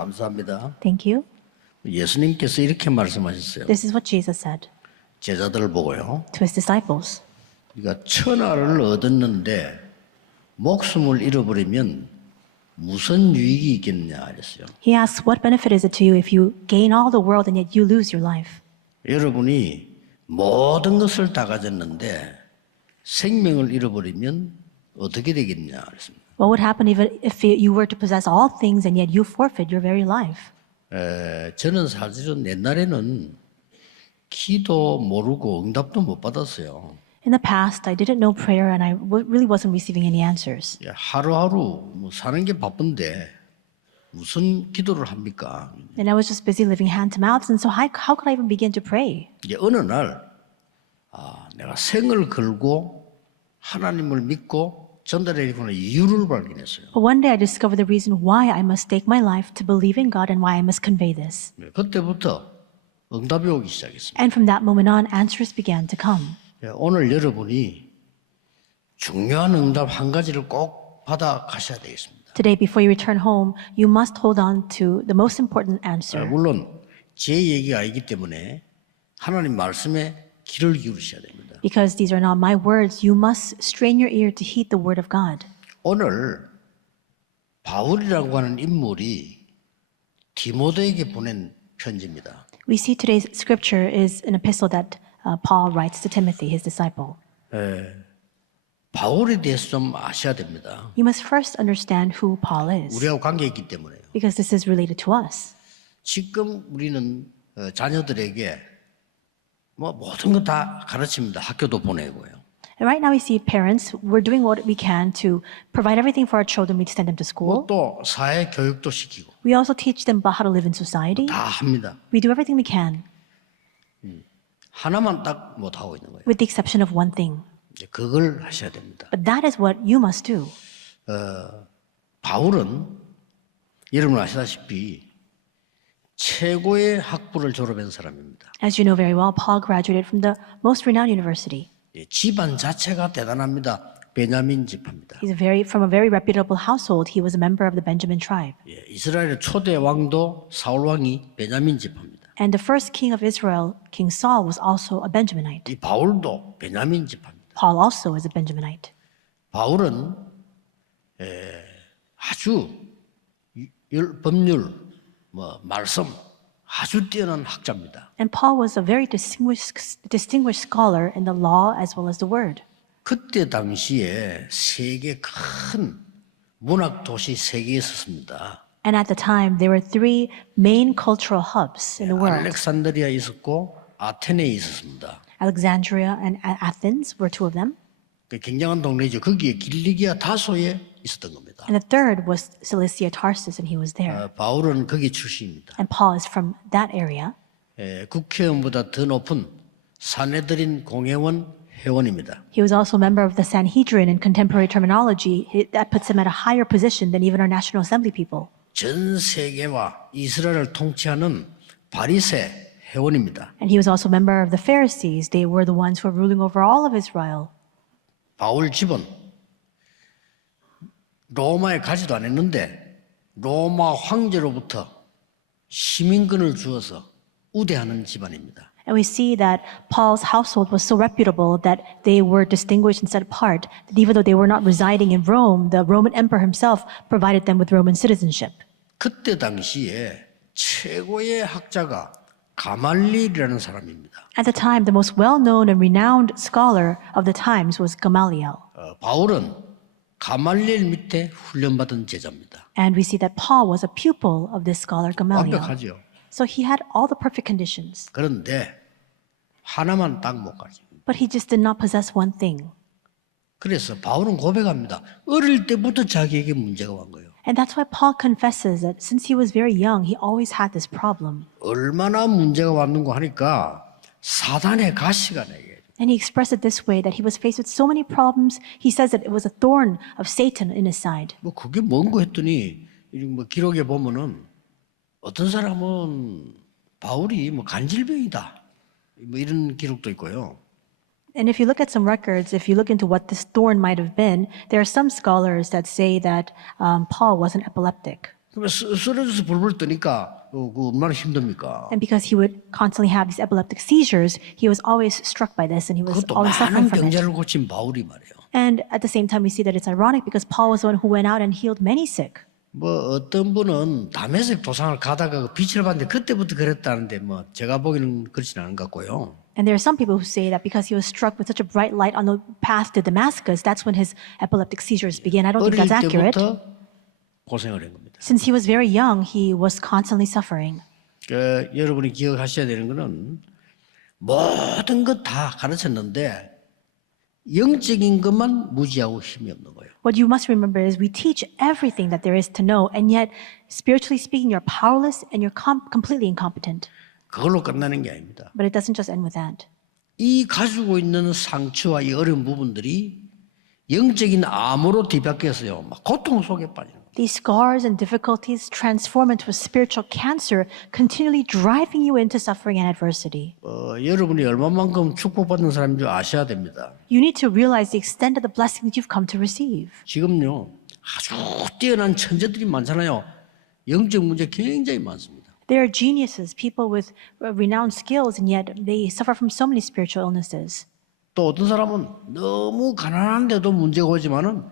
감사합니다. Thank you. 예수님께서 이렇게 말씀하셨어요. This is what Jesus said 제자들을 보고요. to his disciples. 우리가 천하를 얻었는데 목숨을 잃어버리면 무슨 유익이 있겠느냐 그랬어요. He asks, what benefit is it to you if you gain all the world and yet you lose your life? 여러분이 모든 것을 다 가졌는데 생명을 잃어버리면 어떻게 되겠냐 그랬습니다. What would happen if you were to possess all things and yet you forfeit your very life? 저는 사실은 옛날에는 기도 모르고 응답도 못 받았어요. In the past, I didn't know prayer and I really wasn't receiving any answers. 하루하루 뭐 사는 게 바쁜데 무슨 기도를 합니까? And I was just busy living hand to mouth, and so how could I even begin to pray? 이제 어느 날 내가 생을 걸고 하나님을 믿고 전달해야 하는 이유를 발견했어요. But one day I discovered the reason why I must stake my life to believe in God and why I must convey this. 그때부터 응답이 오기 시작했습니다. And from that moment on, answers began to come. 오늘 여러분이 중요한 응답 한 가지를 꼭 받아 가셔야 되겠습니다. Today, before you return home, you must hold on to the most important answer. 물론 제 얘기가 아니기 때문에 하나님 말씀에 귀를 기울이셔야 됩니다. Because these are not my words, you must strain your ear to heed the word of God. 오늘 바울이라고 하는 인물이 디모데에게 보낸 편지입니다. We see today's scripture is an epistle that Paul writes to Timothy, his disciple. 바울에 대해서 좀 아셔야 됩니다. You must first understand who Paul is, 우리하고 관계 있기 때문에요. because this is related to us. 지금 우리는 자녀들에게 뭐 모든 거 다 가르칩니다. 학교도 보내고요. And right now we see parents, we're doing what we can to provide everything for our children. We send them to school. 또 사회 교육도 시키고 We also teach them about how to live in society. 다 합니다. We do everything we can, 하나만 딱 못 하고 있는 거예요. with the exception of one thing. 이제 그걸 하셔야 됩니다. But that is what you must do. 바울은 여러분 아시다시피 최고의 학부를 졸업한 사람입니다. As you know very well, Paul graduated from the most renowned university. 집안 자체가 대단합니다. 베냐민 지파입니다. He's from a very reputable household. He was a member of the Benjamin tribe. 이스라엘의 초대 왕도 사울 왕이 베냐민 지파입니다. And the first king of Israel, King Saul, was also a Benjaminite. 이 바울도 베냐민 지파입니다. Paul also is a Benjaminite. 바울은 아주 법률, 말씀 아주 뛰어난 학자입니다. And Paul was a very distinguished scholar in the law as well as the word. 그때 당시에 세계 큰 문학 도시 세 개 있었습니다. And at the time, there were three main cultural hubs in the world. 알렉산드리아에 있었고 아테네에 있었습니다. Alexandria and Athens were two of them. 굉장한 동네죠. 거기에 길리기아 다소에 있었던 겁니다. And the third was Cilicia Tarsus, and he was there. 바울은 거기 출신입니다. And Paul is from that area. 국회의원보다 더 높은 사내들인 공회원 회원입니다. He was also a member of the Sanhedrin in contemporary terminology. That puts him at a higher position than even our National Assembly people. 전 세계와 이스라엘을 통치하는 바리새 회원입니다. And he was also a member of the Pharisees. They were the ones who were ruling over all of Israel. 바울 집은 로마에 가지도 않았는데 로마 황제로부터 시민권을 주어서 우대하는 집안입니다. And we see that Paul's household was so reputable that they were distinguished and set apart, that even though they were not residing in Rome, the Roman emperor himself provided them with Roman citizenship. 그때 당시에 최고의 학자가 가말리엘이라는 사람입니다. At the time, the most well-known and renowned scholar of the times was Gamaliel. 바울은 가말리엘 밑에 훈련받은 제자입니다. And we see that Paul was a pupil of this scholar Gamaliel. 완벽하죠. So he had all the perfect conditions, 그런데 하나만 딱 못 가죠. but he just did not possess one thing. 그래서 바울은 고백합니다. 어릴 때부터 자기에게 문제가 온 거예요. And that's why Paul confesses that since he was very young, he always had this problem. 얼마나 문제가 왔는고 하니까 사단의 가시가 내게. And he expressed it this way, that he was faced with so many problems. He says that it was a thorn of Satan in his side. 그게 뭔고 했더니 기록에 보면은 어떤 사람은 바울이 간질병이다. 이런 기록도 있고요. And if you look at some records, if you look into what this thorn might have been, there are some scholars that say that Paul was an epileptic. 그러면 쓰러져서 불불 뜨니까 그 얼마나 힘듭니까? And because he would constantly have these epileptic seizures, he was always struck by this and he was 그것도 always suffering 많은 from it. 병자를 고친 바울이 말이에요. And at the same time, we see that it's ironic because Paul was the one who went out and healed many sick. 뭐 어떤 분은 다메섹 도상을 가다가 그 빛을 봤는데 그때부터 그랬다는데 뭐 제가 보기에는 그렇지는 않은 것 같고요. And there are some people who say that because he was struck with such a bright light on the path to Damascus, that's when his epileptic seizures began. I don't think 어릴 that's accurate. 때부터 고생을 한 겁니다. Since he was very young, he was constantly suffering. 여러분이 기억하셔야 되는 거는 모든 것 다 가르쳤는데 영적인 것만 무지하고 힘이 없는 거예요. What you must remember is we teach everything that there is to know, and yet, spiritually speaking, you're powerless and you're completely incompetent. 그걸로 끝나는 게 아닙니다. But it doesn't just end with that. 이 가지고 있는 상처와 이 어려운 부분들이 영적인 암으로 뒤바뀌어서요. 막 고통 속에 빠지는 거예요. These scars and difficulties transform into a spiritual cancer, continually driving you into suffering and adversity. 여러분이 얼마만큼 축복받는 사람인 줄 아셔야 됩니다. You need to realize the extent of the blessing that you've come to receive. 지금요. 아주 뛰어난 천재들이 많잖아요. 영적 문제 굉장히 많습니다. There are geniuses, people with renowned skills, and yet they suffer from so many spiritual illnesses. 또 어떤 사람은 너무 가난한데도 문제가 오지만은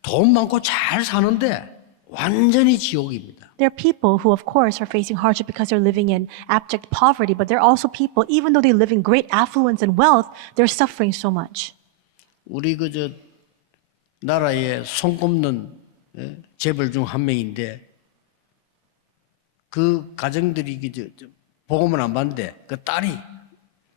돈 많고 잘 사는데 완전히 지옥입니다. There are people who, of course, are facing hardship because they're living in abject poverty, but there are also people, even though they live in great affluence and wealth, they're suffering so much. 우리 나라에 손꼽는 재벌 중 한 명인데 그 가정들이 복음을 안 받는데 그 딸이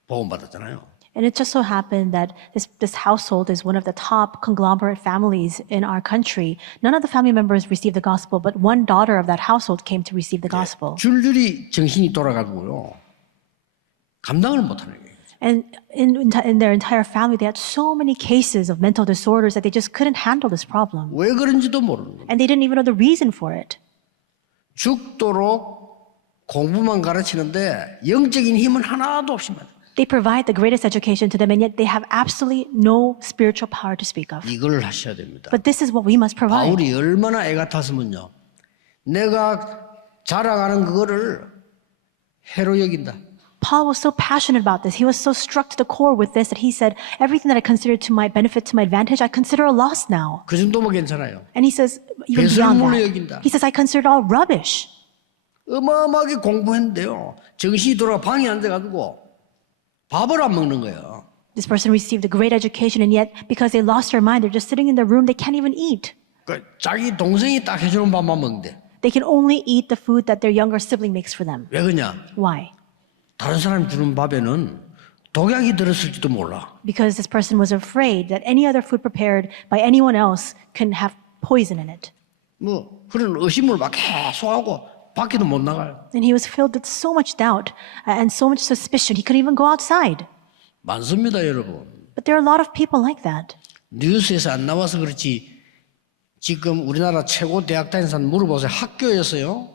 복음 받았잖아요. And it just so happened that this household is one of the top conglomerate families in our country. None of the family members received the gospel, but one daughter of that household came to receive the gospel. 줄줄이 정신이 돌아가고요. 감당을 못하는 거예요. And in their entire family, they had so many cases of mental disorders that they just couldn't handle this problem. 왜 그런지도 모르는 거예요. And they didn't even know the reason for it. 죽도록 공부만 가르치는데 영적인 힘은 하나도 없습니다. They provide the greatest education to them, and yet they have absolutely no spiritual power to speak of. 이걸 하셔야 됩니다. But this is what we must provide. 바울이 얼마나 애 같았으면요. 내가 자랑하는 그거를 해로 여긴다. Paul was so passionate about this. He was so struck to the core with this that he said, everything that I considered to my benefit, to my advantage, I consider a loss now. 그 정도면 괜찮아요. And he says, even beyond 배설물로 that, 여긴다. he says, I consider it all rubbish. 어마어마하게 공부했는데요. 정신이 돌아 방에 앉아가지고 밥을 안 먹는 거예요. This person received a great education, and yet because they lost their mind, they're just sitting in their room, they can't even eat. 자기 동생이 딱 해주는 밥만 먹는데. They can only eat the food that their younger sibling makes for them. 왜 그러냐? Why? 다른 사람 주는 밥에는 독약이 들었을지도 몰라. Because this person was afraid that any other food prepared by anyone else can have poison in it. 뭐 그런 의심을 막 계속 하고 밖에도 못 나가요. And he was filled with so much doubt and so much suspicion, he couldn't even go outside. 많습니다, 여러분. But there are a lot of people like that. 뉴스에서 안 나와서 그렇지 지금 우리나라 최고 대학 다니는 사람 물어보세요. 학교에서요.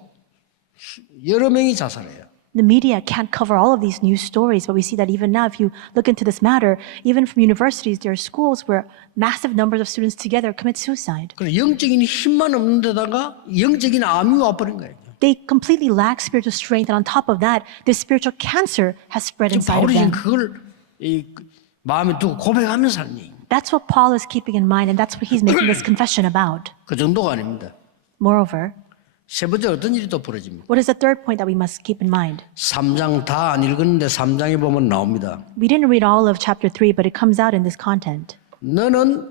여러 명이 자살해요. The media can't cover all of these news stories, but we see that even now, if you look into this matter, even from universities, there are schools where massive numbers of students together commit suicide. 그래 영적인 힘만 없는 데다가 영적인 암이 와버린 거예요. They completely lack spiritual strength, and on top of that, this spiritual cancer has spread inside of 바울이 지금 them. 그걸 마음에 두고 고백하면서 하는 얘기입니다. That's what Paul is keeping in mind, and that's what he's making this confession about. 그 정도가 아닙니다. Moreover, 세 번째 어떤 일이 또 벌어집니다. what is the third point that we must keep in mind? 3장 다 안 읽었는데 3장에 보면 나옵니다. We didn't read all of chapter 3, but it comes out in this content. 너는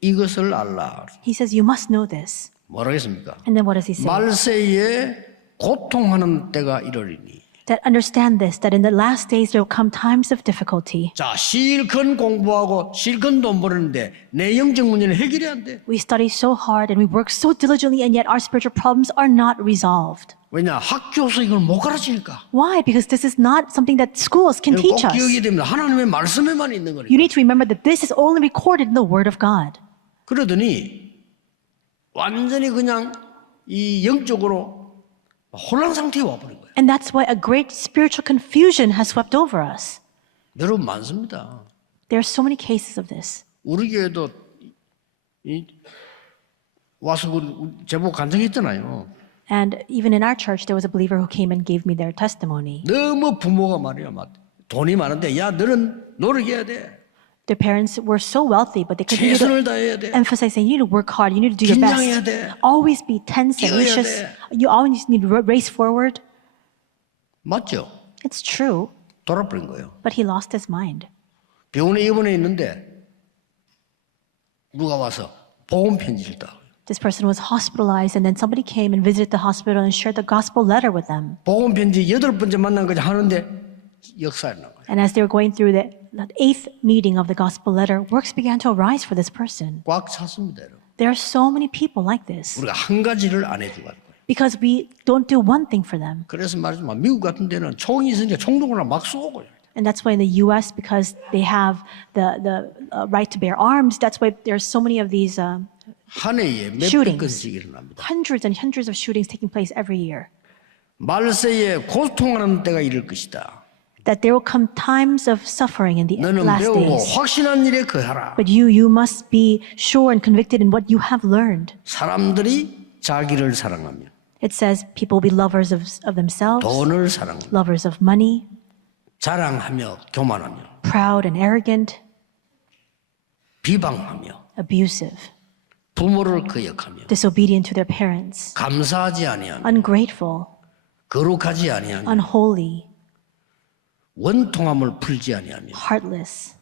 이것을 알라. He says, you must know this. 뭐라겠습니까? And then what does he say? 말세에 고통하는 때가 이르리니. That understand this, that in the last days there will come times of difficulty. 자, 실컷 공부하고 실컷 돈 버는데 내 영적 문제는 해결이 안 돼. We study so hard and we work so diligently, and yet our spiritual problems are not resolved. 왜냐? 학교에서 이걸 못 가르치니까. Why? Because this is not something that schools can 꼭 teach us. 기억이 됩니다. 하나님의 말씀에만 있는 거니까. You need to remember that this is only recorded in the Word of God. 그러더니 완전히 그냥 이 영적으로 혼란 상태에 와버린 거예요. And that's why a great spiritual confusion has swept over us. 여러분 많습니다. There are so many cases of this. 우리 교회도 와서 제목 간증했잖아요. And even in our church, there was a believer who came and gave me their testimony. 너무 부모가 말이야, 막 돈이 많은데 야 너는 노력해야 돼. Their parents were so wealthy, but they continued to 최선을 다해야 돼. emphasize saying, you need to work hard, you need to do your 긴장해야 best. 돼. Always be tense and 뛰어야 anxious. 돼. You always need to race forward. 맞죠? It's true, 돌아버린 거예요. but he lost his mind. 병원에 입원해 있는데 누가 와서 보험 편지를 딱. This person was hospitalized, and then somebody came and visited the hospital and shared the gospel letter with them. 보험 편지 8번째 만난 거지 하는데 역사에 나와요. And as they were going through the 8th meeting of the gospel letter, works began to arise for this person. 꽉 찼습니다. 여러분. There are so many people like this 우리가 한 가지를 안 해주고 하는 거예요. because we don't do one thing for them. 그래서 말이지만 미국 같은 데는 총이 있으니까 총동으로 막 쏘고요. And that's why in the U.S., because they have the right to bear arms, that's why there are so many of these 한 해에 몇백 shootings. 건씩 일어납니다. hundreds and hundreds of shootings taking place every year. 말세에 고통하는 때가 이를 것이다. That there will come times of suffering in the 너는 last 배우고 days. 확신한 일에 거하라. But you must be sure and convicted in what you have learned. 사람들이 자기를 사랑하며 It says people will be lovers of themselves, 돈을 사랑하며 lovers of money, 자랑하며 교만하며 proud and arrogant, 비방하며 abusive, 부모를 거역하며 disobedient to their parents, 감사하지 아니하며 ungrateful, 거룩하지 아니하며 unholy, 원통함을 풀지 아니하며 heartless,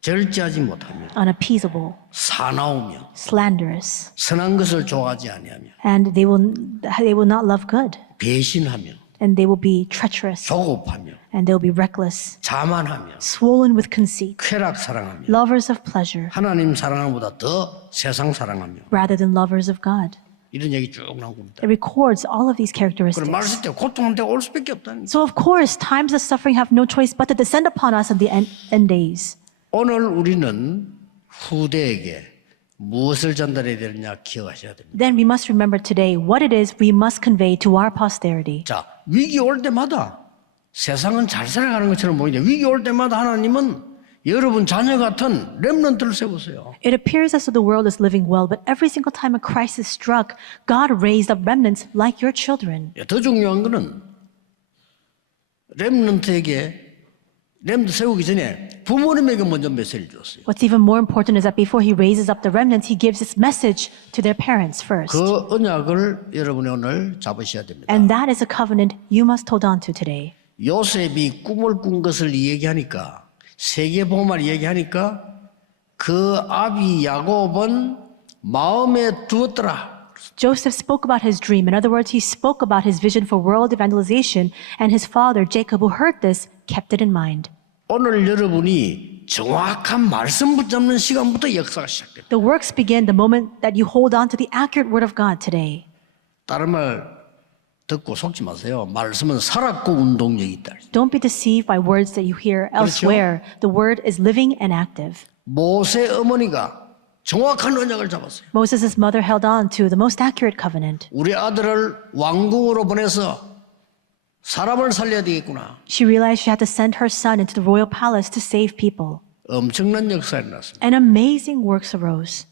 절제하지 못하며 unappeasable, 사나우며 slanderous, 선한 것을 좋아하지 아니하며 and they will not love good, 배신하며 and they will be treacherous, 조급하며 and they will be reckless, 자만하며 swollen with conceit, 쾌락 사랑하며 lovers of pleasure 하나님 사랑함보다 더 세상 사랑하며 rather than lovers of God. 이런 얘기 쭉 나옵니다. It records all of these 그럼 characteristics. 말씀 때 고통한 때가 올 수밖에 없다는 거예요. So of course, times of suffering have no choice but to descend upon us in the end days. 오늘 우리는 후대에게 무엇을 전달해야 되느냐 기억하셔야 됩니다. Then we must remember today what it is we must convey to our posterity. 자, 위기 올 때마다 세상은 잘 살아가는 것처럼 보이는데 위기 올 때마다 하나님은 여러분 자녀 같은 렘넌트를 세우세요. It appears as though the world is living well, but every single time a crisis struck, God raised up remnants like your children. 더 중요한 거는 렘넌트 세우기 전에 부모님에게 먼저 메시지를 줬어요. What's even more important is that before he raises up the remnants, he gives this message to their parents first. 그 언약을 여러분이 오늘 잡으셔야 됩니다. And that is a covenant you must hold on to today. 요셉이 꿈을 꾼 것을 얘기하니까 세계복음을 얘기하니까 그 아비 야곱은 마음에 두었더라. Joseph spoke about his dream. In other words, he spoke about his vision for world evangelization, and his father, Jacob, who heard this, kept it in mind. 오늘 여러분이 정확한 말씀 붙잡는 시간부터 역사가 시작됩니다. The works begin the moment that you hold on to the accurate word of God today. 다른 말 듣고 속지 마세요. 말씀은 살았고 운동력이 있다. Don't be deceived by words that you hear elsewhere. The word is living and active. 모세 어머니가 정확한 언약을 잡았어요. Moses' mother held on to the most accurate covenant. 우리 아들을 왕궁으로 보내서 사람을 살려야 되겠구나. She realized she had to send her son into the royal palace to save people. 엄청난 역사가 일어났습니다. And amazing works arose.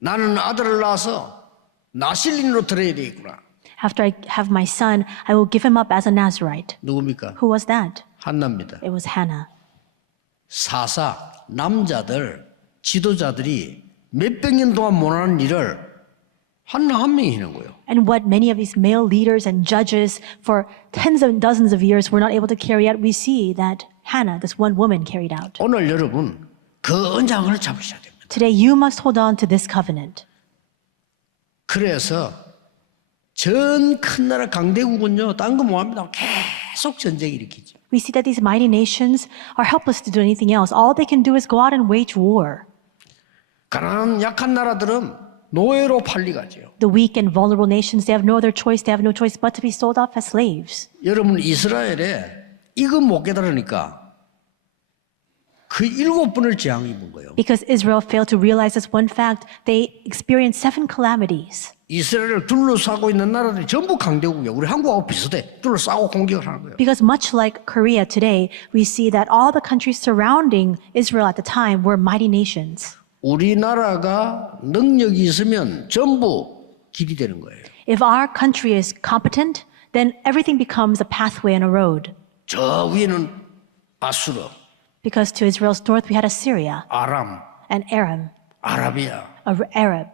나는 아들을 낳아서 나실린으로 들어야 되겠구나. After I have my son, I will give him up as a Nazarite. 누굽니까? Who was that? 한나입니다. It was Hannah. 사사 남자들 지도자들이 몇백 년 동안 못하는 일을 한나 한 명이 하는 거예요. And what many of these male leaders and judges for tens and dozens of years were not able to carry out, we see that Hannah, this one woman, carried out. 오늘 여러분 그 언약을 잡으셔야 됩니다. Today, you must hold on to this covenant. 그래서 전 큰 나라 강대국은요, 딴 거 뭐합니다. 계속 전쟁 일으키죠. We see that these mighty nations are helpless to do anything else. All they can do is go out and wage war. 가난한 약한 나라들은 노예로 팔리가죠. The weak and vulnerable nations, they have no other choice. They have no choice but to be sold off as slaves. 여러분 이스라엘에 이거 못 깨달으니까 그 7번을 재앙 입은 거예요. Because Israel failed to realize this one fact, they experienced 7 calamities. 이스라엘을 둘러싸고 있는 나라들이 전부 강대국이에요. 우리 한국하고 비슷해. 둘러싸고 공격을 하는 거예요. Because much like Korea today, we see that all the countries surrounding Israel at the time were mighty nations. 우리나라가 능력이 있으면 전부 길이 되는 거예요. If our country is competent, then everything becomes a pathway and a road. 저 위에는 아수르, Because to Israel's north we had Assyria 아람, and Aram, 아라비아, Arab,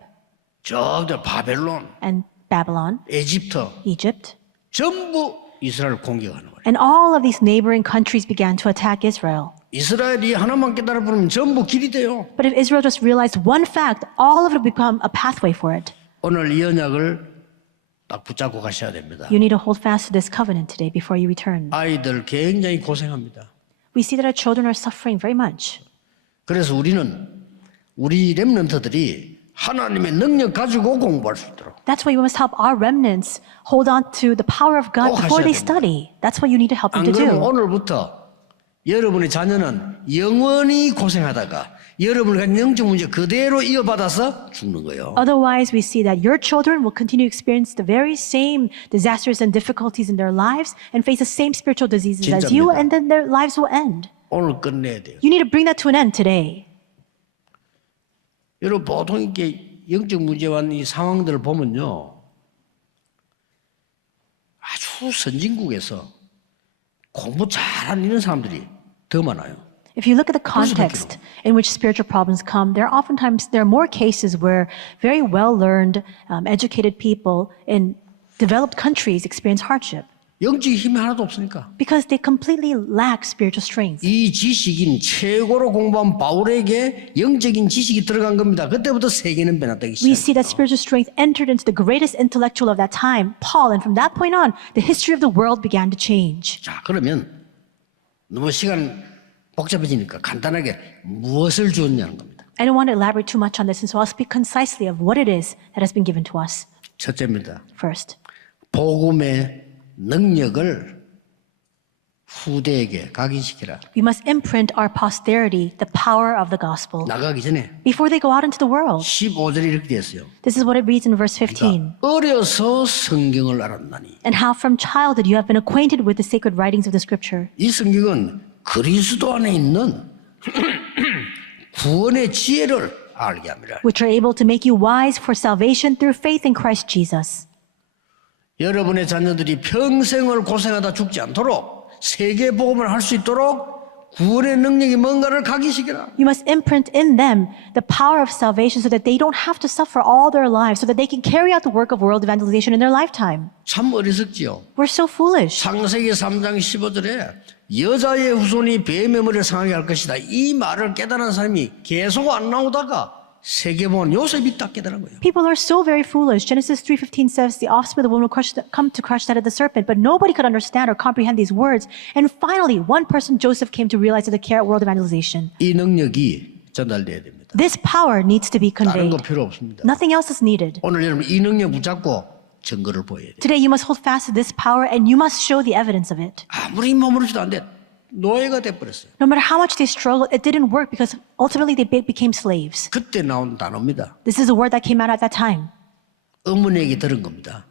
저들 바벨론, and Babylon, 에집트 Egypt. 전부 이스라엘 공격하는 거예요. And all of these neighboring countries began to attack Israel. 이스라엘이 하나만 깨달아 보면 전부 길이 돼요. But if Israel just realized one fact, all of it would become a pathway for it. 오늘 이 언약을 딱 붙잡고 가셔야 됩니다. You need to hold fast to this covenant today before you return. 아이들 굉장히 고생합니다. We see that our children are suffering very much. 그래서 우리 렘넌트들이 하나님의 능력 가지고 공부할 수 있도록 That's why we must help our remnants hold on to the power of God 꼭 before 하셔야 they 됩니다. study. That's what you need to help them 안 to 그러면 do. 오늘부터 여러분의 자녀는 영원히 고생하다가 여러분을 가진 영적 문제 그대로 이어받아서 죽는 거예요. Otherwise, we see that your children will continue to experience the very same disasters and difficulties in their lives and face the same spiritual diseases as you, 진짜입니다. and then their lives will end. 오늘 끝내야 돼요. You need to bring that to an end today. 여러분 보통 이렇게 영적 문제와 이 상황들을 보면요. 아주 선진국에서 공부 잘하는 이런 사람들이 더 많아요. If you look at the context in which spiritual problems come, there are more cases where very well-learned, educated people in developed countries experience hardship 영적 힘이 하나도 없으니까. because they completely lack spiritual strength. 이 지식인 최고로 공부한 바울에게 영적인 지식이 들어간 겁니다. 그때부터 세계는 변화되기 We 시작해요. see that spiritual strength entered into the greatest intellectual of that time, Paul, and from that point on, the history of the world began to change. 자, 그러면 너무 시간 복잡해지니까 간단하게 무엇을 주었냐는 겁니다. I don't want to elaborate too much on this, and so I'll speak concisely of what it is that has been given to us. 첫째입니다. First, 복음의 능력을 후대에게 각인시키라. we must imprint our posterity the power of the gospel 나가기 전에 before they go out into the world. 15절에 이렇게 되었어요. This is what it reads in verse 15. 어려서 성경을 알았나니. And how from childhood you have been acquainted with the sacred writings of the scripture, 이 성경은 그리스도 안에 있는 구원의 지혜를 알게 합니다. which are able to make you wise for salvation through faith in Christ Jesus. 여러분의 자녀들이 평생을 고생하다 죽지 않도록 세계 복음을 할 수 있도록 구원의 능력이 뭔가를 각인시켜라. You must imprint in them the power of salvation so that they don't have to suffer all their lives, so that they can carry out the work of world evangelization in their lifetime. 참 어리석지요. We're so foolish. 창세기 3장 15절에 여자의 후손이 뱀의 머리를 상하게 할 것이다. 이 말을 깨달은 사람이 계속 안 나오다가 세계본 요셉이 딱 깨달은 거예요. People are so very foolish. Genesis 3:15 says the offspring of the woman will come to crush that of the serpent, but nobody could understand or comprehend these words. And finally, one person, Joseph, came to realize that the care at world evangelization. 이 능력이 전달돼야 됩니다. This power needs to be 다른 conveyed. 거 필요 없습니다. Nothing else is needed. 오늘 여러분 이 능력 붙잡고 증거를 보여야 돼요. Today, you must hold fast to this power and you must show the evidence of it. 아무리 머무르지도 안 돼. 노예가 돼버렸어요. No matter how much they struggled, it didn't work because ultimately they became slaves. 그때 나온 단어입니다. This is a word that came out at that time. 어머니에게 들은 겁니다.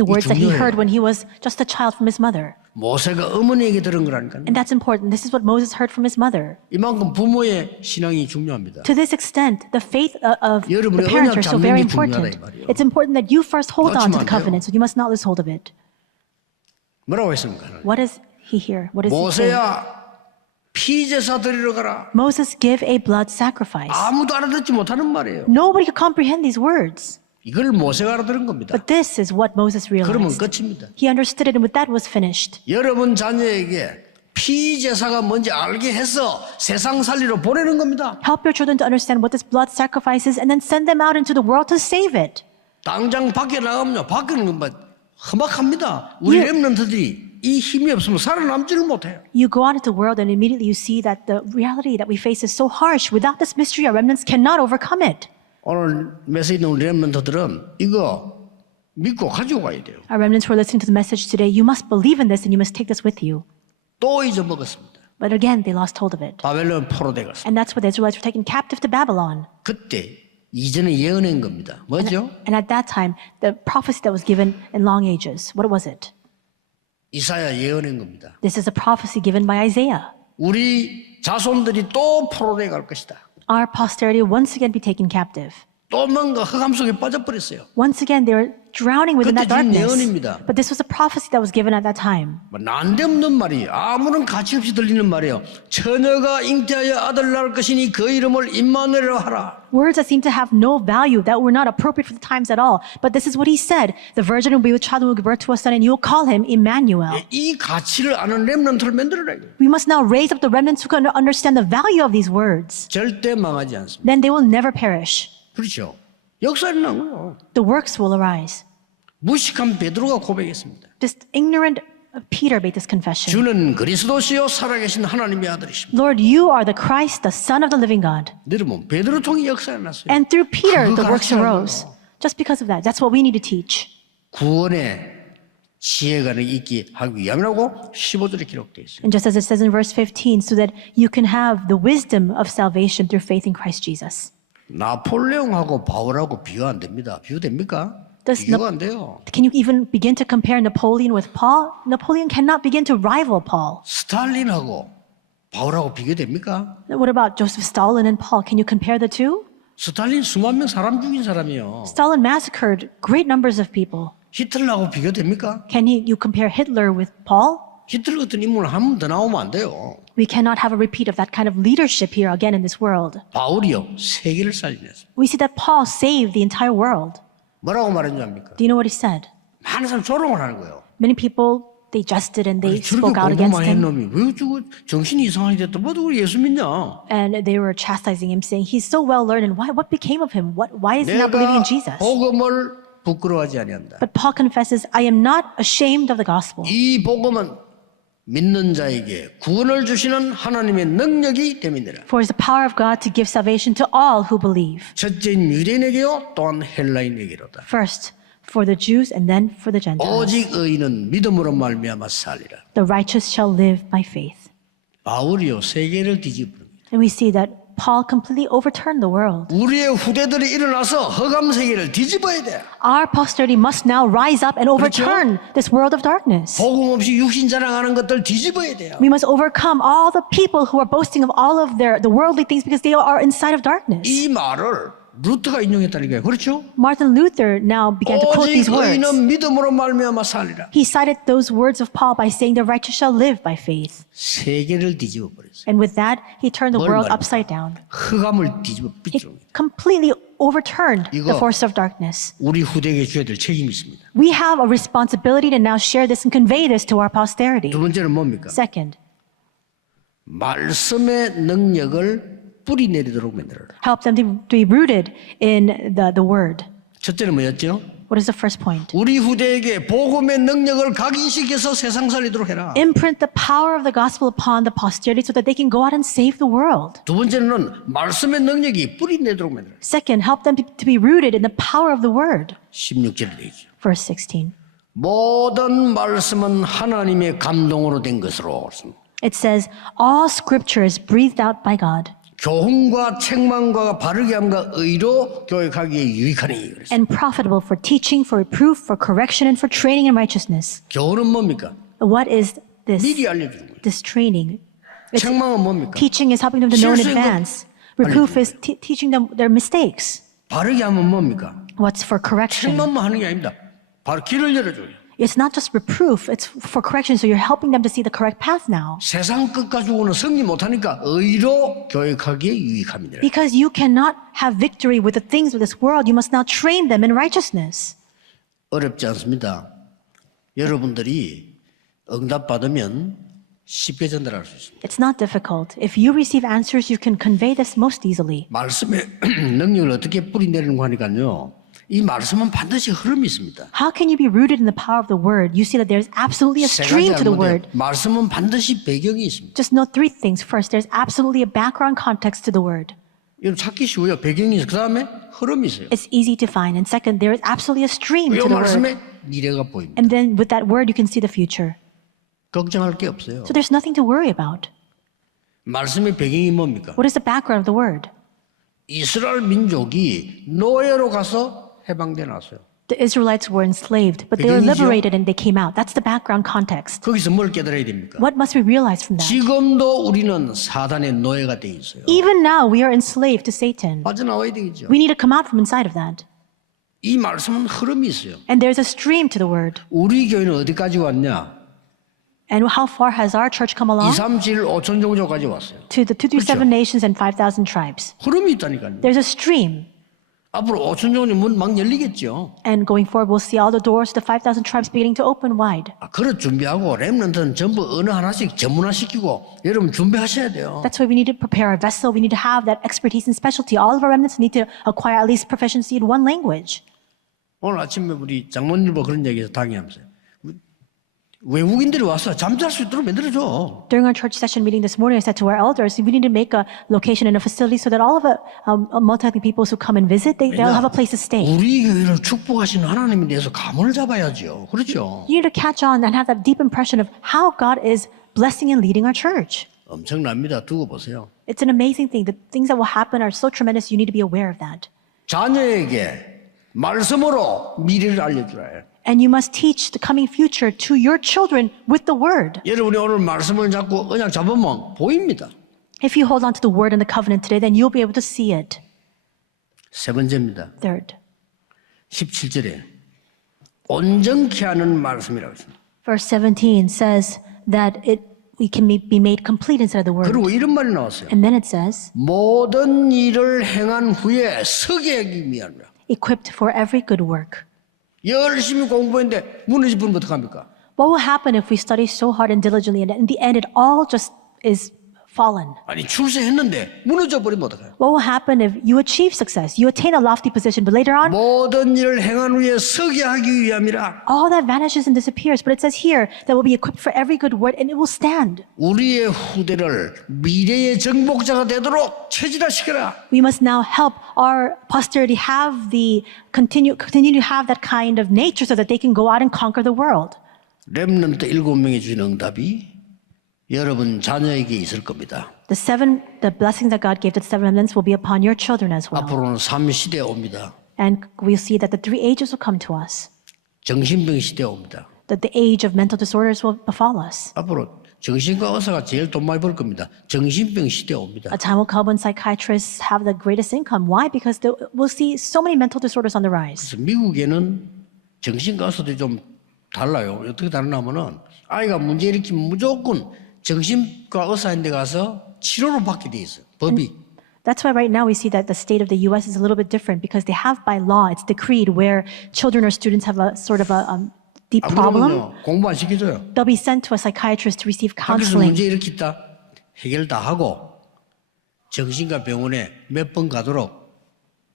The words that he 중요해요. heard when he was just a child from his mother. 모세가 어머니에게 들은 거라니까요. And that's important. This is what Moses heard from his mother. 이만큼 부모의 신앙이 중요합니다. To this extent, the faith of the 여러분의 parents are so 언약 very 잡는 게 중요하다, 이 important. 말이에요. It's important that you first hold on to 놓치면 안 the 돼요. covenant, so you must not lose hold of it. 뭐라고 했습니까? 하나님? What is he here? What does he say? 모세야 피제사 드리러 가라. Moses, give a blood sacrifice. 아무도 알아듣지 못하는 말이에요. Nobody could comprehend these words. 이걸 모세가 알아들은 겁니다. But this is what Moses 그러면 realized. 끝입니다. He understood it, and with that was finished. 여러분 자녀에게 피제사가 뭔지 알게 해서 세상 살리러 보내는 겁니다. Help your children to understand what this blood sacrifice is and then send them out into the world to save it. 당장 밖에 나가면요. 밖에는 뭐 험악합니다. 우리 예. 렘넌트들이 이 힘이 없으면 살아남지를 못해요. You go out into the world and immediately you see that the reality that we face is so harsh. Without this mystery, our remnants cannot overcome it. 오늘 메시지 있는 우리 렘넌트들은 이거 믿고 가지고 가야 돼요. Our remnants who are listening to the message today, you must believe in this and you must take this with you. 또 잊어먹었습니다. But again, they lost hold of it. 바벨론 포로돼 갔습니다. And that's why the Israelites were taken captive to Babylon. 그때 이전에 예언한 겁니다. 뭐죠? And at that time, the prophecy that was given in long ages, what was it? 이사야 예언한 겁니다. This is a prophecy given by Isaiah. 우리 자손들이 또 포로돼 갈 것이다. Our posterity will once again be taken captive. 또 뭔가 흑암 속에 빠져버렸어요. Once again, they were drowning within that 그때 준 darkness. 예언입니다. But this was a prophecy that was given at that time. 난데없는 말이 아무런 가치 없이 들리는 말이에요. 처녀가 잉태하여 아들 낳을 것이니 그 이름을 임마누엘이라 하라. Words that seem to have no value, that were not appropriate for the times at all. But this is what he said. The virgin will be with child and will give birth to a son, and you will call him Emmanuel. 이 가치를 아는 렘넌트를 만들어라. We must now raise up the remnants who can understand the value of these words. 절대 망하지 않습니다. Then they will never perish. 그렇죠. 역사는 난 거예요. The works will arise. 무식한 베드로가 고백했습니다. This ignorant Peter made this confession. 주는 그리스도시요 살아계신 하나님의 아들이십니다. Lord, you are the Christ, the Son of the living God. 여러분 베드로 통해 역사가 났어요. And through Peter, 그거 the works 가르치라는 arose. 거예요. Just because of that. That's what we need to teach. 구원의 지혜가 있게 하기 위함이라고 15절에 기록되어 있어요. And just as it says in verse 15, so that you can have the wisdom of salvation through faith in Christ Jesus. 나폴레옹하고 바울하고 비교 안 됩니다. 비교됩니까? Does 비교가 안 돼요. Can you even begin to compare Napoleon with Paul? Napoleon cannot begin to rival Paul. 스탈린하고 바울하고 비교됩니까? What about Joseph Stalin and Paul? Can you compare the two? 스탈린 수만 명 사람 죽인 사람이요. Stalin massacred great numbers of people. 히틀러하고 비교됩니까? Can you compare Hitler with Paul? 히틀러 같은 인물 한 번 더 나오면 안 돼요. We cannot have a repeat of that kind of leadership here again in this world. 바울이요 세계를 살리냈어요. We see that Paul saved the entire world. 뭐라고 말했는지 압니까? Do you know what he said? 많은 사람 조롱을 하는 거예요. Many people, they jested and they 저렇게 spoke out 공부 against 많이 한 him. 놈이 왜 저거 정신이 이상하게 됐다. 뭐도 우리 예수 믿냐? And they were chastising him, saying, he's so well learned, and what became of him? Why is he not believing in Jesus? 복음을 부끄러워하지 아니한다. But Paul confesses, I am not ashamed of the gospel. 이 복음은 믿는 자에게 구원을 주시는 하나님의 능력이 됨이니라. For it is the power of God to give salvation to all who believe. 첫째인 유대인에게요 또한 헬라인에게로다. First, for the Jews and then for the Gentiles. 오직 의인은 믿음으로 말미암아 살리라. The righteous shall live by faith. 바울이요 세계를 뒤집습니다. And we see that Paul completely overturned the world. 우리의 후대들이 일어나서 흑암 세계를 뒤집어야 돼. Our posterity must now rise up and overturn this world of darkness. 복음 없이 육신 자랑하는 것들 뒤집어야 돼요. We must overcome all the people who are boasting of all of the worldly things because they are inside of darkness. 이 말을 루터가 인용했다니까요. 그렇죠? Martin Luther now began to quote 오직 these words. 의인은 믿음으로 말미암아 살리라. He cited those words of Paul by saying the righteous shall live by faith. 세계를 뒤집어 버렸어요. And with that, he turned the 뭘 world 말합니까? upside down. 흑암을 뒤집어 He 삐뚤어. completely overturned the 이거- force of darkness. 우리 후대에게 줘야 될 책임이 있습니다. We have a responsibility to now share this and convey this to our posterity. 두 번째는 뭡니까? Second, 말씀의 능력을 뿌리 내리도록 만들어라. help them to be rooted in the word. 첫째는 뭐였죠? What is the first point? 우리 후대에게 복음의 능력을 각인시켜서 세상 살리도록 해라. Imprint the power of the gospel upon the posterity so that they can go out and save the world. 두 번째는 말씀의 능력이 뿌리 내도록 만들어라. Second, help them to be rooted in the power of the word. 16절에 되어 있죠. Verse 16. 모든 말씀은 하나님의 감동으로 된 것으로 It says, all scripture is breathed out by God 교훈과 책망과 바르게 함과 의로 교육하기에 유익하니 그랬어요. and profitable for teaching, for reproof, for correction, and for training in righteousness. 교훈은 뭡니까? What is this, 미리 알려주는 거예요. this training? It's, 책망은 뭡니까? teaching is helping them to know in 실수인 거 advance. Reproof is teaching them their mistakes. 바르게 하면 뭡니까? What's for correction? 책망만 하는 게 아닙니다. 바로 길을 열어줘요. It's not just reproof, it's for correction. So you're helping them to see the correct path now. 세상 끝 가지고는 승리 못하니까 의로 교육하기에 유익합니다. Because you cannot have victory with the things of this world, you must now train them in righteousness. 어렵지 않습니다. 여러분들이 응답받으면 쉽게 전달할 수 있습니다. It's not difficult. If you receive answers, you can convey this most easily. 말씀의 능력을 어떻게 뿌리내리는 거 하니까요. 이 말씀은 반드시 흐름이 있습니다. How can you be rooted in the power of the word? You see that there's absolutely a 세 가지 stream to the 알면 돼요. word. 말씀은 반드시 배경이 있습니다. Just know three things. First, there's absolutely a background context to the word. 이건 찾기 쉬워요. 배경이 있어요. 그 다음에 흐름이 있어요. It's easy to find. And second, there is absolutely a stream 이 to the 말씀에 word. 미래가 보입니다. And then with that word, you can see the future. 걱정할 게 없어요. So there's nothing to worry about. 말씀의 배경이 뭡니까? What is the background of the word? 이스라엘 민족이 노예로 가서 해방돼 놨어요. The Israelites were enslaved, but they were 배경이죠. liberated and they came out. That's the background context. 거기서 뭘 깨달아야 됩니까? What must we realize from that? 지금도 우리는 사단의 노예가 돼 있어요. Even now, we are enslaved to Satan. 빠져나와야 되겠죠. We need to come out from inside of that. 이 말씀은 흐름이 있어요. And there's a stream to the word. 우리 교회는 어디까지 왔냐? And how far has our church come 2, along? 3, 7, 5천 종족까지 왔어요. To the 2 through 7 nations and 5,000 tribes. 흐름이 있다니까요. There's a stream. 앞으로 5천 종족 문 막 열리겠죠. And going forward, we'll see all the doors to the 5,000 tribes beginning to open wide. 그릇 준비하고 렘넌트는 전부 언어 하나씩 전문화시키고 여러분 준비하셔야 돼요. That's why we need to prepare our vessel. We need to have that expertise and specialty. All of our remnants need to acquire at least proficiency in one language. 오늘 아침에 우리 장모님도 그런 얘기해서 당해하면서요. 외국인들이 와서 잠잘 수 있도록 만들어줘. During our church session meeting this morning, I said to our elders, we need to make a location in a facility so that all of the multi-ethnic peoples who come and visit, they'll have a place to stay. 우리 교회를 축복하시는 하나님에 대해서 감을 잡아야죠. 그렇죠? You need to catch on and have that deep impression of how God is blessing and leading our church. 엄청납니다. 두고 보세요. It's an amazing thing. The things that will happen are so tremendous. You need to be aware of that. 자녀에게 말씀으로 미래를 알려주라 해요. And you must teach the coming future to your children with the word. 여러분이 오늘 말씀을 잡고 언약 잡으면 보입니다. If you hold on to the word and the covenant today, then you'll be able to see it. 세 번째입니다. Third, 17절에 온전케 하는 말씀이라고 했습니다. verse 17 says that we can be made complete inside of the word. 그리고 이런 말이 나왔어요. And then it says, 모든 일을 행한 후에 서게 하기 위함이라. equipped for every good work. 열심히 공부했는데 무너져 버리면 어떡합니까? What will happen if we study so hard and diligently and in the end it all just is fallen? 아니 출세했는데 무너져 버리면 어떡해요? What will happen if you achieve success, you attain a lofty position, but later on, 모든 일을 행한 후에 서게 하기 위함이라. all that vanishes and disappears. But it says here that we'll be equipped for every good word and it will stand. 우리의 후대를 미래의 정복자가 되도록 체질화시켜라. We must now help our posterity have the continue to have that kind of nature so that they can go out and conquer the world. 렘넌트 7명이 주신 응답이 여러분 자녀에게 있을 겁니다. The blessings that God gave to the 7 remnants will be upon your children as well. 앞으로는 3시대 옵니다. And we'll see that the 3 ages will come to us. 정신병 시대 옵니다. That the age of mental disorders will befall us. 앞으로 정신과 의사가 제일 돈 많이 벌 겁니다. 정신병 시대 옵니다. A time will come when psychiatrists have the greatest income. Why? Because we'll see so many mental disorders on the rise. 그래서 미국에는 정신과 의사들이 좀 달라요. 어떻게 다르냐면은 아이가 문제 일으키면 무조건 정신과 의사인데 가서 치료를 받게 돼 있어요. 법이. That's why right now we see that the state of the U.S. is a little bit different because they have by law, it's decreed where children or students have a sort of a deep problem. 그러면요 공부 안 시켜줘요. They'll be sent to a psychiatrist to receive 학교에서 counseling. 문제 일으켰다 해결 다 하고 정신과 병원에 몇 번 가도록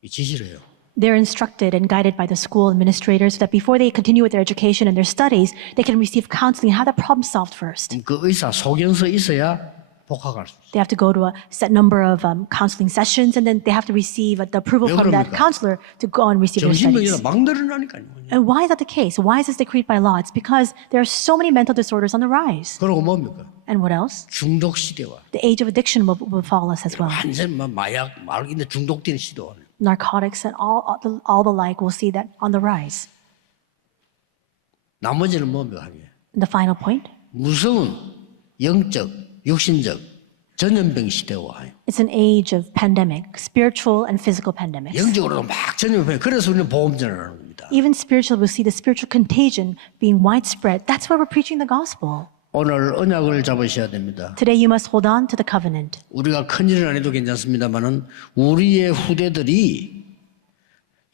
지시를 해요. They're instructed and guided by the school administrators so that before they continue with their education and their studies, they can receive counseling and have the problem solved first. 그 의사 소견서 있어야 복학할 수 있어요. They have to go to a set number of counseling sessions and then they have to receive the approval 왜 from that 그럽니까? counselor to go and receive their 정신병이나 studies. 막 늘어나니까요. And why is that the case? Why is this decreed by law? It's because there are so many mental disorders on the rise. 그러고 뭡니까? And what else? 중독 시대와 The age of addiction will befall us as well. 완전 마약 말인데 중독된 시대와 Narcotics and all the like, we'll see that on the rise. 나머지는 뭡니까? 하게 And the final point, 무서운 영적, 육신적 전염병 시대와 와요. it's an age of pandemic, spiritual and physical pandemics. 영적으로도 막 전염병. 그래서 우리는 보험 전하는 겁니다. Even spiritual, we'll see the spiritual contagion being widespread. That's why we're preaching the gospel. 오늘 언약을 잡으셔야 됩니다. Today, you must hold on to the covenant. 우리가 큰일은 안 해도 괜찮습니다만은 우리의 후대들이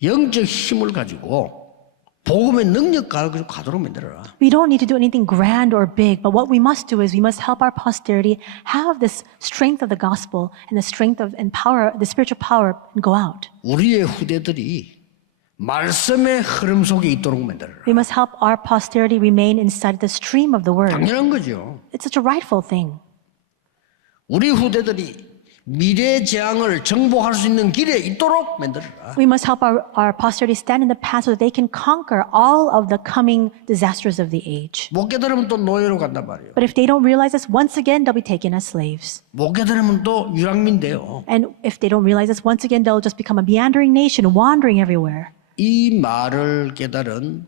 영적 힘을 가지고 복음의 능력 가지고 가도록 만들어라. We don't need to do anything grand or big, but what we must do is we must help our posterity have this strength of the gospel and the strength of and power, the spiritual power, and go out. 우리의 후대들이 말씀의 흐름 속에 있도록 만들어라. We must help our posterity remain inside the stream of the word. 당연한 거죠. It's such a rightful thing. 우리 후대들이 미래 재앙을 정복할 수 있는 길에 있도록 만들어라. We must help our posterity stand in the path so that they can conquer all of the coming disasters of the age. 못 깨달으면 또 노예로 간단 말이에요. But if they don't realize this, once again, they'll be taken as slaves. 못 깨달으면 또 유랑민 돼요. And if they don't realize this, once again, they'll just become a meandering nation, wandering everywhere. 이 말을 깨달은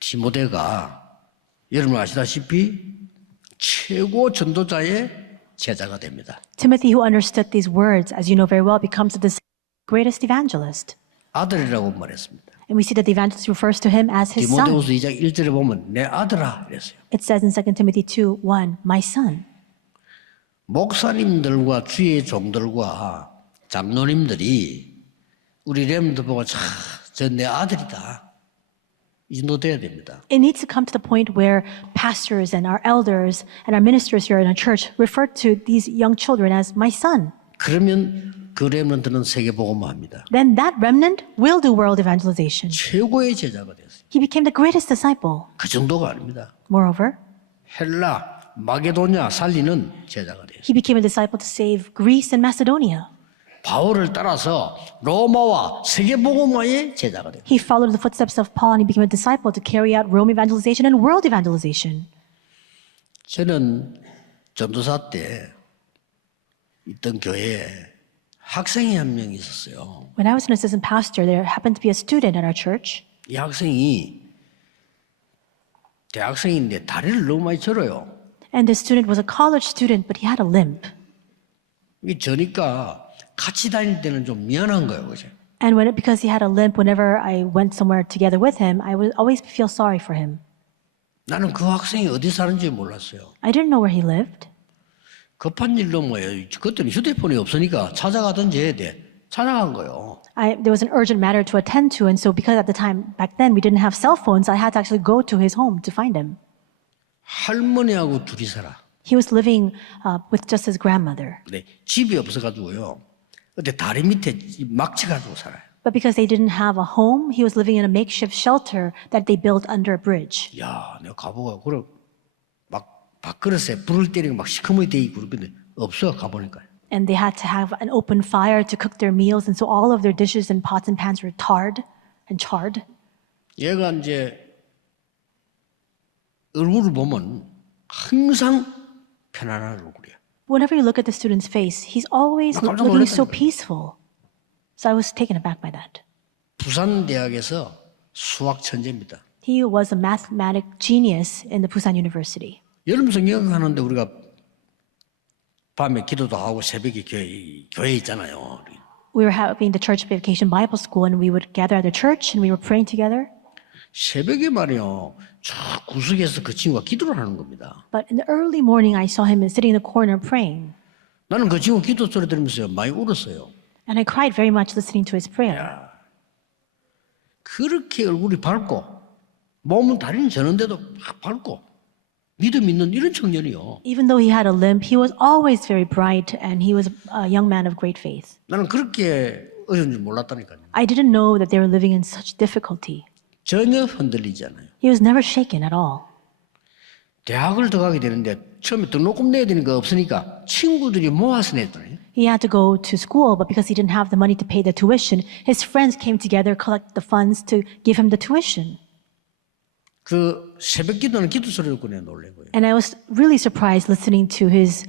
디모데가 여러분 아시다시피 최고 전도자의 제자가 됩니다. Timothy, who understood these words, as you know very well, becomes the greatest evangelist. 아들이라고 말했습니다. And we see that the evangelist refers to him as his son. 디모데후서 2장 1절에 보면 내 아들아 이랬어요. It says in 2 Timothy 2:1, my son. 목사님들과 주의 종들과 장로님들이 우리 렘들 보고 저 내 아들이다. 이 정도 돼야 됩니다. It needs to come to the point where pastors and our elders and our ministers here in our church refer to these young children as my son. 그러면 그 렘넌트는 세계복음화합니다. Then that remnant will do world evangelization. 최고의 제자가 됐어요. He became the greatest disciple. 그 정도가 아닙니다. Moreover, 헬라, 마게도냐 살리는 제자가 됐어요. he became a disciple to save Greece and Macedonia. 바울을 따라서 로마와 세계복음화의 제자가 됐어요. He followed the footsteps of Paul and he became a disciple to carry out Rome evangelization and world evangelization. 저는 전도사 때 있던 교회에 학생이 한 명 있었어요. When I was an assistant pastor, there happened to be a student at our church. 이 학생이 대학생인데 다리를 너무 많이 절어요. And this student was a college student, but he had a limp. 이게 저니까 같이 다닐 때는 좀 미안한 거예요, 그죠? And because he had a limp, whenever I went somewhere together with him, I would always feel sorry for him. 나는 그 학생이 어디 사는지 몰랐어요. I didn't know where he lived. 급한 일로 뭐예요? 그때는 휴대폰이 없으니까 찾아가든지 해야 돼. 찾아간 거예요. There was an urgent matter to attend to, and so because at the time back then we didn't have cell phones, I had to actually go to his home to find him. 할머니하고 둘이 살아. He was living with just his grandmother. 근데 집이 없어가지고요. 근데 다리 밑에 막쳐가지고 살아요. But because they didn't have a home, he was living in a makeshift shelter that they built under a bridge. 야, 내가 가보고 그래 막 밥그릇에 불을 때리고 막 시커멓게 돼 있고 그런데 없어 가보니까. And they had to have an open fire to cook their meals, and so all of their dishes and pots and pans were tarred and charred. 얘가 이제 얼굴을 보면 항상 편안한 얼굴이야. Whenever you look at the student's face, he's always 나 깜짝 looking so 놀랐다니까요. peaceful. So I was taken aback by that. 부산 대학에서 수학 천재입니다. He was a mathematic genius in the Busan University. 여름 성경하는데 우리가 밤에 기도도 하고 새벽에 교회 있잖아요. We were having the church vacation Bible school, and we would gather at the church, and we were praying together. 새벽에 말이요. 저 구석에서 그 친구가 기도를 하는 겁니다. But in the early morning, I saw him sitting in the corner praying. 나는 그 친구 기도 소리 들으면서 많이 울었어요. And I cried very much listening to his prayer. 그렇게 얼굴이 밝고 몸은 다리는 저는데도 막 밝고 믿음 있는 이런 청년이요. Even though he had a limp, he was always very bright, and he was a young man of great faith. 나는 그렇게 어려운 줄 몰랐다니까요. I didn't know that they were living in such difficulty. 전혀 흔들리지 않아요. He was never shaken at all. 대학을 들어가게 되는데 처음에 등록금 내야 되는 거 없으니까 친구들이 모아서 냈더니 He had to go to school, but because he didn't have the money to pay the tuition, his friends came together, collect the funds to give him the tuition. 그 새벽 기도는 기도 소리 듣고 내가 놀란 거예요. And I was really surprised listening to his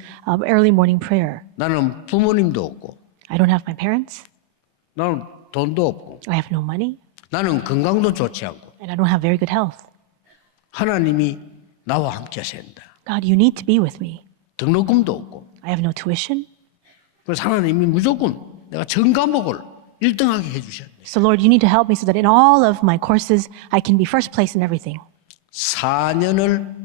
early morning prayer. 나는 부모님도 없고 I don't have my parents. 나는 돈도 없고 I have no money. 나는 건강도 좋지 않고 And I don't have very good health. 하나님이 나와 함께 하셔야 한다. God, you need to be with me. 등록금도 없고 I have no tuition. 그래서 하나님이 무조건 내가 전 과목을 1등하게 해주셔야 돼. So Lord, you need to help me so that in all of my courses, I can be first place in everything. 4년을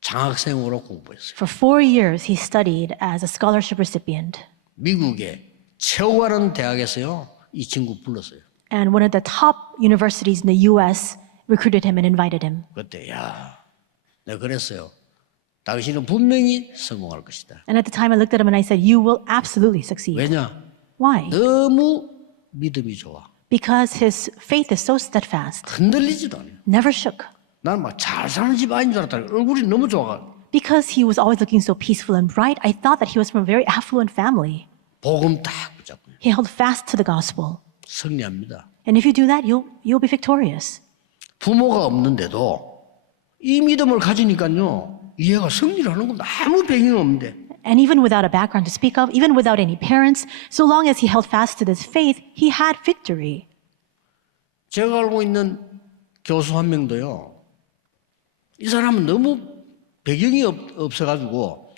장학생으로 공부했어요. For 4 years, he studied as a scholarship recipient. 미국의 최고가는 대학에서요 이 친구 불렀어요. And one of the top universities in the U.S. recruited him and invited him. 그때 내가 그랬어요. 당신은 분명히 성공할 것이다. And at the time, I looked at him and I said, you will absolutely succeed. 왜냐? Why? 너무 믿음이 좋아. Because his faith is so steadfast, 흔들리지도 않아요. never shook. 나는 막 잘 사는 집 아닌 줄 알았다. 얼굴이 너무 좋아. Because he was always looking so peaceful and bright, I thought that he was from a very affluent family. 복음 딱 붙잡고 He held fast to the gospel. 승리합니다. And if you do that, you'll be victorious. 부모가 없는데도 이 믿음을 가지니까요. 얘가 승리를 하는 건 아무 배경 없는데 And even without a background to speak of, even without any parents, so long as he held fast to this faith, he had victory. 제가 알고 있는 교수 한 명도요. 이 사람은 너무 배경이 없어가지고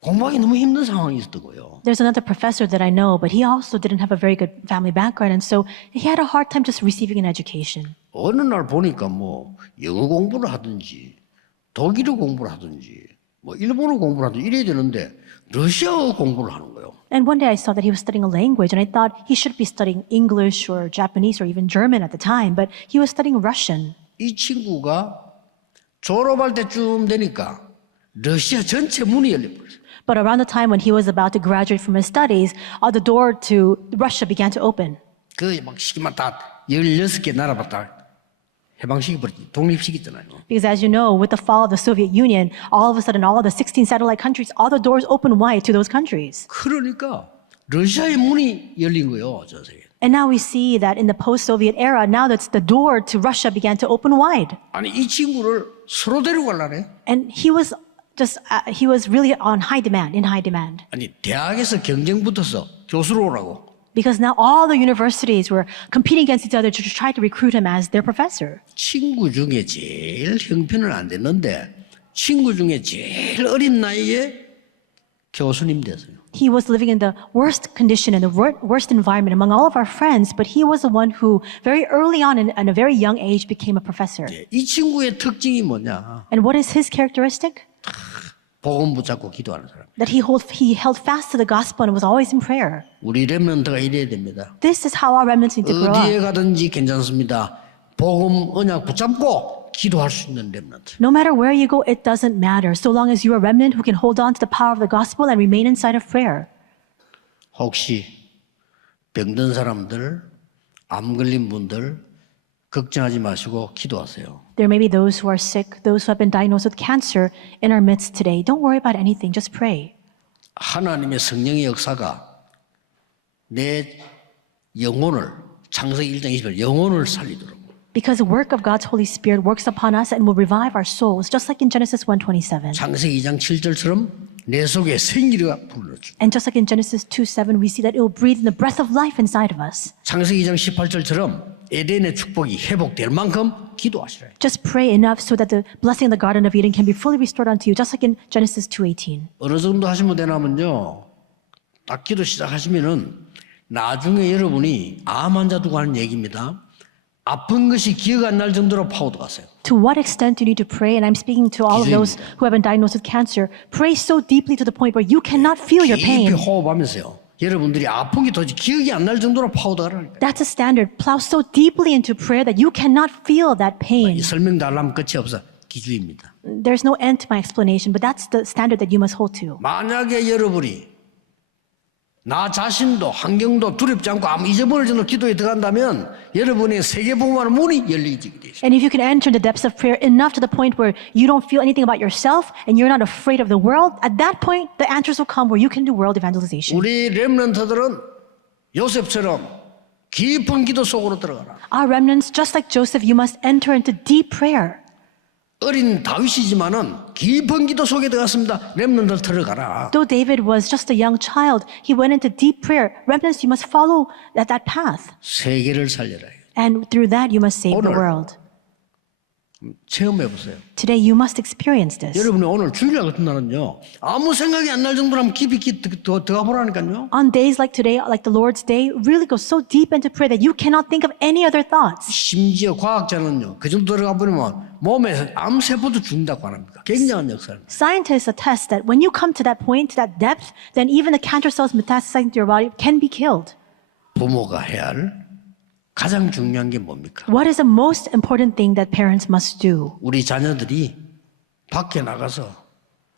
공부하기 너무 힘든 상황이 있었던 거예요. There's another professor that I know, but he also didn't have a very good family background, and so he had a hard time just receiving an education. 어느 날 보니까 뭐 영어 공부를 하든지 독일어 공부를 하든지 뭐 일본어 공부를 하든지 이래야 되는데 러시아어 공부를 하는 거예요. And one day I saw that he was studying a language, and I thought he should be studying English or Japanese or even German at the time, but he was studying Russian. 이 친구가 졸업할 때쯤 되니까 러시아 전체 문이 열려버렸어요. But around the time when he was about to graduate from his studies, the door to Russia began to open. 막 시기만 다 16개 나라만 다 해방시켜버렸지. 독립시켰잖아요. Because as you know, with the fall of the Soviet Union, all of a sudden all of the 16 satellite countries, all the doors opened wide to those countries. 그러니까 러시아의 문이 열린 거예요. 저 세계. And now we see that in the post-Soviet era, now that's the door to Russia began to open wide. 아니 이 친구를 서로 데려가려네. And he was really on high demand, in high demand. 아니 대학에서 경쟁 붙어서 교수로 오라고. Because now all the universities were competing against each other to try to recruit him as their professor. 친구 중에 제일 형편은 안 됐는데 친구 중에 제일 어린 나이에 교수님 됐어요. He was living in the worst condition and the worst environment among all of our friends, but he was the one who very early on in a very young age became a professor. 이 친구의 특징이 뭐냐? And what is his characteristic? 복음 붙잡고 기도하는 사람. That he held fast to the gospel and was always in prayer. 우리 렘넌트가 이래야 됩니다. This is how our remnants need to grow 어디에 up. 가든지 괜찮습니다. 복음 언약 붙잡고 기도할 수 있는 렘넌트. No matter where you go, it doesn't matter, so long as you are a remnant who can hold on to the power of the gospel and remain inside of prayer. 혹시 병든 사람들, 암 걸린 분들 걱정하지 마시고 기도하세요. There may be those who are sick, those who have been diagnosed with cancer in our midst today. Don't worry about anything, just pray. 하나님의 성령의 역사가 내 영혼을 창세기 1장 20절 영혼을 살리도록 Because the work of God's Holy Spirit works upon us and will revive our souls, just like in Genesis 1:27. 창세기 2장 7절처럼 내 속에 생기가 불러줘. And just like in Genesis 2:7, we see that it will breathe in the breath of life inside of us. 창세기 2장 18절처럼 에덴의 축복이 회복될 만큼 기도하시라. Just pray enough so that the blessing of the Garden of Eden can be fully restored unto you, just like in Genesis 2:18. 어느 정도 하시면 되냐면요. 딱 기도 시작하시면은 나중에 여러분이 암 환자 두고 하는 얘기입니다. 아픈 것이 기억 안 날 정도로 파고들어가세요. To what extent do you need to pray? And I'm speaking to all of those who have been diagnosed with cancer. Pray so deeply to the point where you cannot feel your 깊이 pain. 호흡하면서요. 여러분들이 아픈 게 도대체 기억이 안 날 정도로 파고들어가라니까요. That's a standard. Plow so deeply into prayer that you cannot feel that pain. 이 설명도 하려면 끝이 없어. 기주입니다. There's no end to my explanation, but that's the standard that you must hold to. 만약에 여러분이 나 자신도 환경도 두렵지 않고 아무 잊어버릴 정도로 기도에 들어간다면 여러분의 세계복음하는 문이 열리게 되죠. And if you can enter the depths of prayer enough to the point where you don't feel anything about yourself and you're not afraid of the world, at that point the answers will come where you can do world evangelization. 우리 렘넌트들은 요셉처럼 깊은 기도 속으로 들어가라. Our remnants, just like Joseph, you must enter into deep prayer. 어린 다윗이지만은 깊은 기도 속에 들어갔습니다. 렘넌트들 들어가라. Though David was just a young child, he went into deep prayer. Remnants, you must follow that path. 세계를 살려라. And through that, you must save the 오늘 world. 체험해 보세요. Today, you must experience this. 여러분이 오늘 주일날 같은 날은요. 아무 생각이 안 날 정도로 한번 깊이 들어가 보라니까요. On days like today, like the Lord's Day, really go so deep into prayer that you cannot think of any other thoughts. 심지어 과학자는요. 그 정도 들어가 보면 몸에서 암세포도 죽는다고 합니다. 굉장한 역사입니다. Scientists attest that when you come to that point, to that depth, then even the cancer cells metastasizing to your body can be killed. 부모가 해야 할 가장 중요한 게 뭡니까? What is the most important thing that parents must do? 우리 자녀들이 밖에 나가서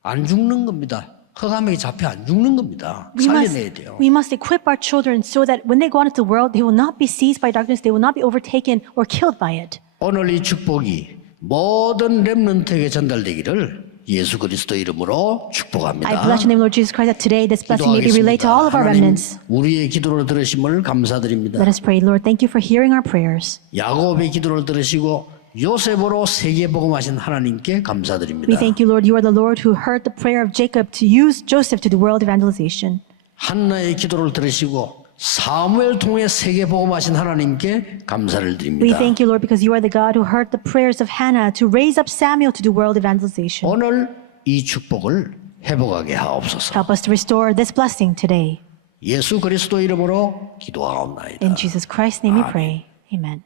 안 죽는 겁니다. 흑암에 잡혀 안 죽는 겁니다. 살려내야 돼요. We must equip our children so that when they go out into the world, they will not be seized by darkness, they will not be overtaken or killed by it. 오늘 이 축복이 모든 렘넌트에게 전달되기를 예수 그리스도 이름으로 축복합니다. I bless your name, Lord Jesus Christ, that today this blessing may be relayed to all of our 하나님, remnants. 우리의 기도를 들으심을 감사드립니다. Let us pray. Lord, thank you for hearing our prayers. 야곱의 기도를 들으시고 요셉으로 세계 복음하신 하나님께 감사드립니다. We thank you, Lord. You are the Lord who heard the prayer of Jacob to use Joseph to do world evangelization. 한나의 기도를 들으시고 사무엘 통해 세계 복음하신 하나님께 감사를 We 드립니다. thank you, Lord, because you are the God who heard the prayers of Hannah to raise up Samuel to do world evangelization. 오늘 이 축복을 회복하게 하옵소서. Help us to restore this blessing today. 예수 그리스도 이름으로 기도하옵나이다. In Jesus Christ's name we pray. Amen.